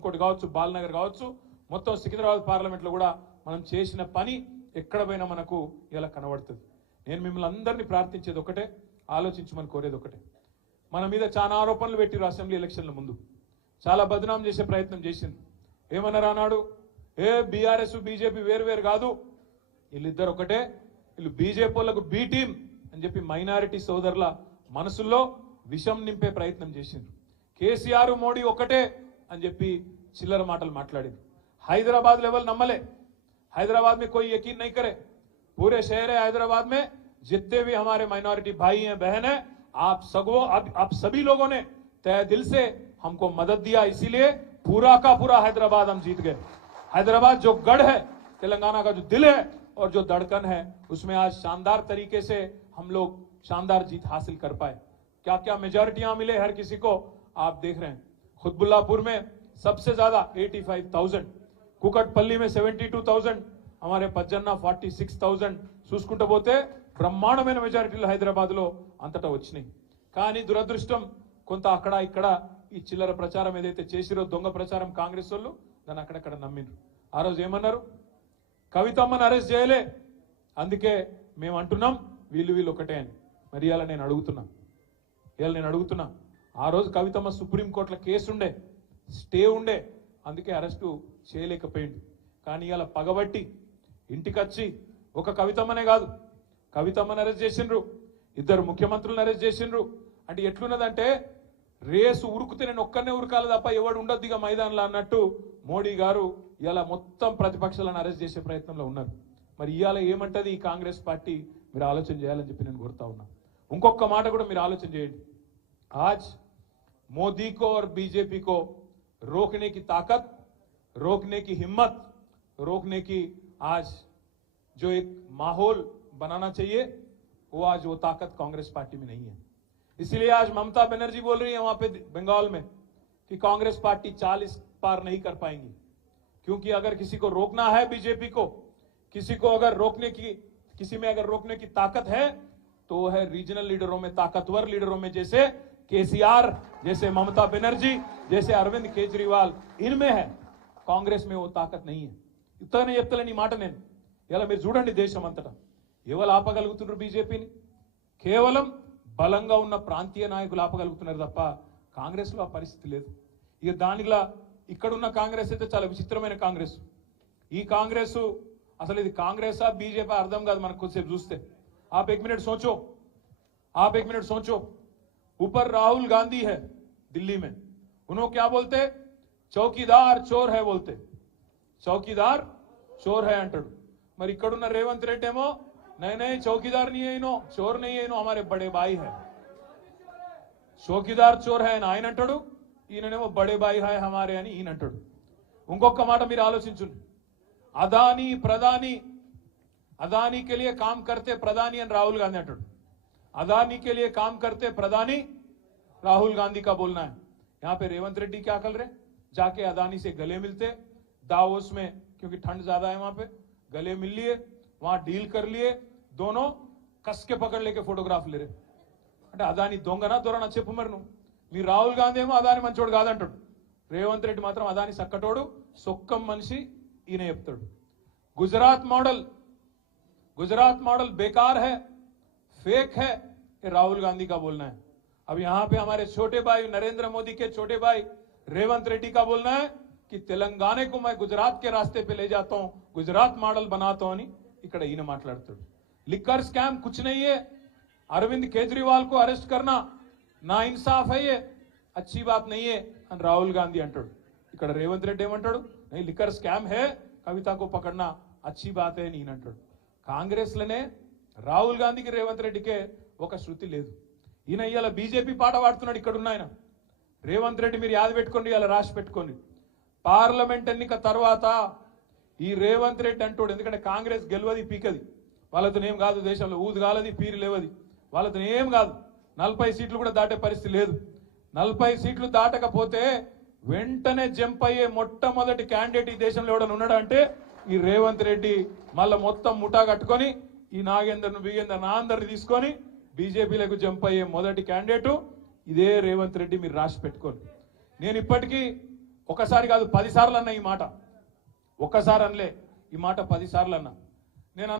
ఇంకోటి కావచ్చు, బాలనగర్ కావచ్చు, మొత్తం సికింద్రాబాద్ పార్లమెంట్లో కూడా మనం చేసిన పని ఎక్కడ పోయినా మనకు ఇలా కనబడుతుంది. నేను మిమ్మల్ని అందరినీ ప్రార్థించేది ఒకటే, ఆలోచించమని కోరేది ఒకటే. మన మీద చాలా ఆరోపణలు పెట్టిరు అసెంబ్లీ ఎలక్షన్ల ముందు, చాలా బదనాం చేసే ప్రయత్నం చేసింది. ఏమన్నారు అన్నాడు, బీఆర్ఎస్ బీజేపీ వేరు కాదు, వీళ్ళిద్దరు ఒకటే, వీళ్ళు బీజేపీ వాళ్ళకు బీ టీం అని చెప్పి మైనారిటీ సోదరుల మనసుల్లో విషం నింపే ప్రయత్నం చేసిండ్రు. కేసీఆర్ మోడీ ఒకటే అని చెప్పి చిల్లర మాటలు మాట్లాడింది. हैदराबाद लेवल नम्मले, हैदराबाद में कोई यकीन नहीं करे, पूरे शहर है हैदराबाद में जितने भी हमारे माइनॉरिटी भाई हैं बहन हैं, आप सभी लोगों ने तय दिल से हमको मदद दिया, इसीलिए पूरा का पूरा हैदराबाद हम जीत गए। हैदराबाद जो गढ़ है, तेलंगाना का जो दिल है और जो धड़कन है, उसमें आज शानदार तरीके से हम लोग शानदार जीत हासिल कर पाए। क्या क्या मेजॉरिटियां मिले हर किसी को आप देख रहे हैं। खुतबुल्लापुर में सबसे ज्यादा 85,000, कुकटपल्ली में 72,000, हमारे पज्जन्ना 46,000 చూసుకుంటపోతే బ్రహ్మాండమైన మెజారిటీలు హైదరాబాద్ లో అంతటా వచ్చినాయి. కానీ దురదృష్టం కొంత అక్కడ ఇక్కడ ఈ చిల్లర ప్రచారం ఏదైతే చేసిరో దొంగ ప్రచారం కాంగ్రెస్ వాళ్ళు దాన్ని అక్కడక్కడ నమ్మిండ్రు. ఆ రోజు ఏమన్నారు, కవితమ్మని అరెస్ట్ చేయలే, అందుకే మేము అంటున్నాం వీళ్ళు ఒకటే అని. మరి ఇవాళ నేను అడుగుతున్నా, ఆ రోజు కవితమ్మ సుప్రీంకోర్టులో కేసు ఉండే, స్టే ఉండే, అందుకే అరెస్టు చేయలేకపోయింది. కానీ ఇవాళ పగబట్టి ఇంటికొచ్చి ఒక కవితమ్మనే కాదు, కవితమ్మని అరెస్ట్ చేసిండ్రు, ఇద్దరు ముఖ్యమంత్రులను అరెస్ట్ చేసిండ్రు. అంటే ఎట్లున్నదంటే రేసు ఉరుకుతే నేను ఒక్కనే ఉరకాలి తప్ప ఎవడు ఉండొద్దు ఇక మైదానంలో అన్నట్టు మోడీ గారు ఇవాళ మొత్తం ప్రతిపక్షాలను అరెస్ట్ చేసే ప్రయత్నంలో ఉన్నారు. మరి ఇవాళ ఏమంటది ఈ కాంగ్రెస్ పార్టీ, మీరు ఆలోచన చేయాలని చెప్పి నేను కోరుతా ఉన్నా. ఇంకొక మాట కూడా మీరు ఆలోచన చేయండి. आज मोदी को और बीजेपी को रोकने की ताकत, रोकने की हिम्मत, रोकने की आज जो एक माहौल बनाना चाहिए, वो आज वो ताकत कांग्रेस पार्टी में नहीं है। इसलिए आज ममता बनर्जी बोल रही है वहां पे बंगाल में कि कांग्रेस पार्टी 40 पार नहीं कर पाएंगी, क्योंकि अगर किसी को रोकना है बीजेपी को, किसी में अगर रोकने की ताकत है तो वो है रीजनल लीडरों में, ताकतवर लीडरों में, जैसे केसीआर, जैसे ममता बनर्जी, जैसे अरविंद केजरीवाल, इनमें है। कांग्रेस में वो ताकत नहीं है. इतने చెప్తలేని మాట నేను ఇలా మీరు చూడండి దేశం అంతటా ఎవరు ఆపగలుగుతున్నారు బీజేపీని, కేవలం బలంగా ఉన్న ప్రాంతీయ నాయకులు ఆపగలుగుతున్నారు తప్ప కాంగ్రెస్ లో ఆ పరిస్థితి లేదు. ఇక దానిలా ఇక్కడున్న కాంగ్రెస్ అయితే చాలా విచిత్రమైన కాంగ్రెస్. ఈ కాంగ్రెస్ అసలు ఇది కాంగ్రెసా బీజేపీ అర్థం కాదు మనకు కొద్దిసేపు చూస్తే. आप एक मिनट सोचो, ऊपर राहुल गांधी है दिल्ली में, उन्होंने क्या बोलते, चौकीदार चोर है बोलते, चौकीदार चोर है अंटू. మరి ఇక్కడున్న రేవంత్ రెడ్డి ఏమో नहीं चौकीदार नहीं है इनो, चोर नहीं है इनो, हमारे बड़े भाई है, चौकीदार चोर है ఆయన అంటాడు, ఈయననేమో బడే బాయి है हमारे అని ఈయన అంటాడు. ఇంకొక మాట మీరు ఆలోచించండి, अदानी के लिए काम करते प्रधानी एंड राहुल गांधी अंटाడు. अदानी के लिए काम करते प्रधानी राहुल गांधी का बोलना है. यहाँ पे रेवंत रेड्डी क्या कर रहे, जाके अदानी से गले मिलते दावोस में, क्योंकि ठंड ज्यादा है वहां पे, गले मिल लिए, वहां डील कर लिए, दोनों कस के पकड़ लेके फोटोग्राफ ले रहे. అంటే అదాని దొంగనా దొరనా చెప్పు మరి నువ్వు. మీ రాహుల్ గాంధీ ఏమో అదాని మంచోడు కాదంటాడు, రేవంత్ రెడ్డి మాత్రం అదాని సక్కటోడు సొక్కం మనిషి ఈయన చెప్తాడు. गुजरात मॉडल बेकार है, फेक है, ये राहुल गांधी का बोलना है. अब यहां पे हमारे छोटे भाई नरेंद्र मोदी के छोटे भाई रेवंत रेड्डी का बोलना है कि तेलंगाना को मैं गुजरात के रास्ते पे ले जाता हूं, गुजरात मॉडल बनाता हूं. ఇక్కడ ఈయన మాట్లాడుతాడు. लिकर स्कैम कुछ नहीं है, अरविंद केजरीवाल को अरेस्ट करना ना इंसाफ है, ये अच्छी बात नहीं है అని రాహుల్ గాంధీ అంటాడు. ఇక్కడ రేవంత్ రెడ్డి ఏమంటాడు, नहीं लिकर स्कैम है, कविता को पकड़ना अच्छी बात है అని ఈయన అంటాడు. కాంగ్రెస్ లోనే రాహుల్ గాంధీకి రేవంత్ రెడ్డికే ఒక శృతి లేదు. ఈయన ఇవాళ బీజేపీ పాట పాడుతున్నాడు. ఇక్కడ ఉన్న ఆయన రేవంత్ రెడ్డి మీరు యాద పెట్టుకోండి, ఇవాళ రాసి పెట్టుకోండి, పార్లమెంట్ ఎన్నిక తర్వాత ఈ రేవంత్ రెడ్డి అంటాడు, ఎందుకంటే కాంగ్రెస్ గెలవది పీకది, వాళ్ళతో ఏం కాదు, దేశంలో ఊదు కాలది పీరు లేవది, వాళ్ళతో ఏం కాదు, 40 సీట్లు కూడా దాటే పరిస్థితి లేదు. 40 సీట్లు దాటకపోతే వెంటనే జంప్ అయ్యే మొట్టమొదటి క్యాండిడేట్ ఈ దేశంలో ఎవడన్నా ఉన్నాడు అంటే ఈ రేవంత్ రెడ్డి. మళ్ళా మొత్తం ముఠా కట్టుకొని ఈ నాగేందర్ను బిగేందర్ అందరిని తీసుకొని బీజేపీలకు జంప్ అయ్యే మొదటి క్యాండిడేట్ ఇదే రేవంత్ రెడ్డి. మీరు రాసి పెట్టుకోండి. నేను ఇప్పటికీ ఒకసారి కాదు 10 సార్లు అన్న ఈ మాట, ఒక్కసారి అనలే ఈ మాట 10 సార్లు అన్నా.